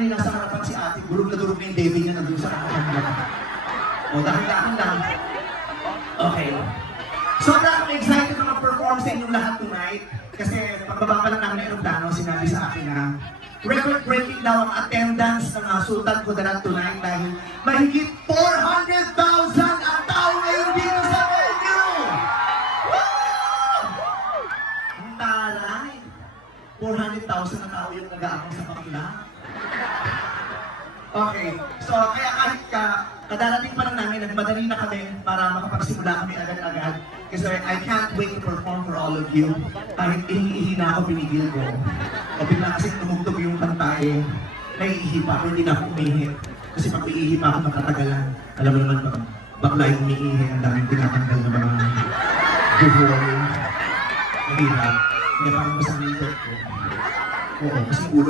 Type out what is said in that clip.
na yung nasa harapan si ate, durog na yung David niya nandun sa harapan. O, dahan-dahan lang. Okay. Sobrang akong excited na mag-perform sa inyong lahat tonight. Kasi pagbaba pa lang namin ng aeroplano, sinabi sa akin na record-breaking daw ang attendance ng Sultan Kudarat tonight dahil mahigit 400,000 ang tao ngayon dito sa venue! Ang taray! 400,000 na tao yung nag-aakong sa bakla. Okay, so kaya kahit kadarating pa lang namin, nagmadali na kami para makapagsimula kami agad-agad. Kasi I can't wait to perform for all of you. Kahit ihi na ako, pinigil ko. O bigla kasi tumugtog yung kanta eh, naiihi pa ako, hindi na ako umihi. Kasi pag iihi pa ako, matatagalan. Alam mo naman, bakla yung umiihi, ang daming tinatanggal na mga buhol. Mahirap. Hindi parang basta ng ko. Oo, kasi ulo.